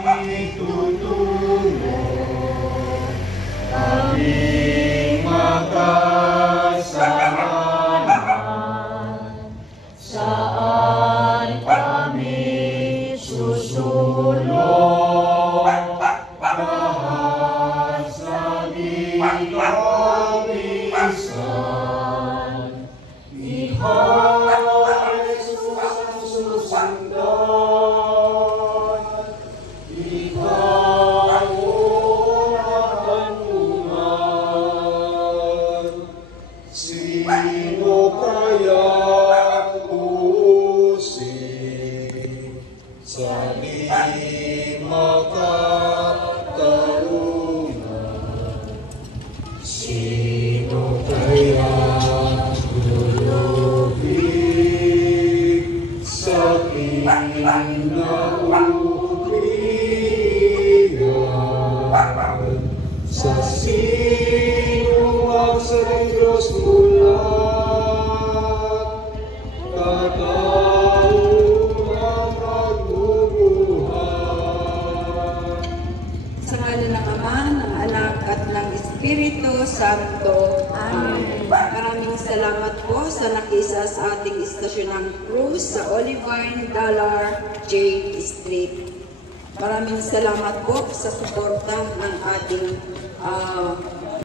kami tutungo, aming makasalanan, saan kami susulong, lahat sa di kapisan, ni Jesus ang susundan, ikaw ang unan. Sino kaya uusig sa lima katarungan? Sino kaya lulubig sa kinauuwian? Sa sinuwag sa Diyos mulat, kataunang magbubuhat. Sa ngalan ng Ama, ng Anak, at ng Espiritu Santo. Amen. Maraming salamat po sa nakisa sa ating istasyon ng Cruz sa Olivine Dollar J Street. Maraming salamat po sa suporta ng ating